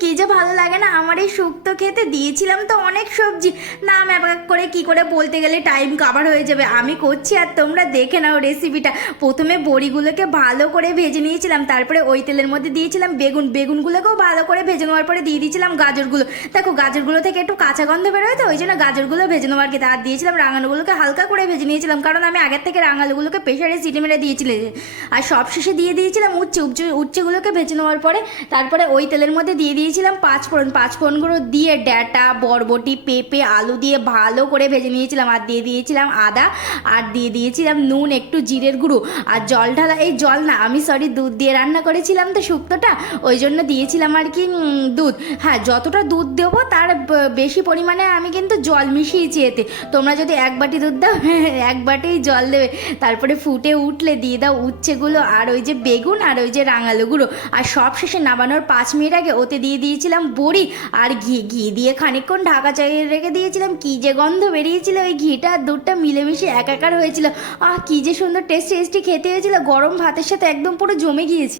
কি যে ভালো লাগে না আমার এই শুক্তো খেতে। দিয়েছিলাম তো অনেক সবজি, নাম এক এক করে কি করে বলতে গেলে টাইম কাভার হয়ে যাবে। আমি করছি আর তোমরা দেখে নাও রেসিপিটা। প্রথমে বড়িগুলোকে ভালো করে ভেজে নিয়েছিলাম, তারপরে ওই তেলের মধ্যে দিয়েছিলাম বেগুনগুলোকেও ভালো করে ভেজে নেওয়ার পরে দিয়ে দিয়েছিলাম গাজরগুলো। দেখো গাজরগুলো থেকে একটু কাঁচা গন্ধ বেরোয়, তো ওই জন্য গাজরগুলো ভেজে নেওয়ার কি আর দিয়েছিলাম রাঙালুগুলোকে হালকা করে ভেজে নিয়েছিলাম, কারণ আমি আগের থেকে রাঙালুগুলোকে প্রেশারে সিটি মেরে দিয়েছিলাম। আর সবশেষে দিয়ে দিয়েছিলাম উচ্ছেগুলোকে ভেজে নেওয়ার পরে তারপরে ওই তেলের মধ্যে দিয়ে দিয়েছিলাম পাঁচফোড়নগুলো দিয়ে ডাঁটা বরবটি পেঁপে আলু দিয়ে ভালো করে ভেজে নিয়েছিলাম। আর দিয়ে দিয়েছিলাম আদা, আর দিয়ে দিয়েছিলাম নুন, একটু জিরের গুঁড়ো আর জল ঢালা। এই জল না, আমি সরি দুধ দিয়ে রান্না করেছিলাম তো শুক্তোটা, ওই জন্য দিয়েছিলাম আর কি দুধ। হ্যাঁ, যতটা দুধ দেবো তার বেশি পরিমাণে আমি কিন্তু জল মিশিয়েছি এতে। তোমরা যদি এক বাটি দুধ দাও এক বাটিই জল দেবে। তারপরে ফুটে উঠলে দিয়ে দাও উচ্ছেগুলো আর ওই যে বেগুন আর ওই যে রাঙালুগুলো। আর সব শেষে নামানোর 5 মিনিট আগে ওতে দিয়ে দিয়েছিলাম বড়ি আর ঘি দিয়ে খানিকক্ষণ ঢাকা চালিয়ে রেখে দিয়েছিলাম। কি যে গন্ধ বেরিয়েছিল, ওই ঘিটা আর দুধটা মিলেমিশে একাকার হয়েছিল। কি যে সুন্দর টেস্টি খেতে হয়েছিল, গরম ভাতের সাথে একদম পুরো জমে গিয়েছে।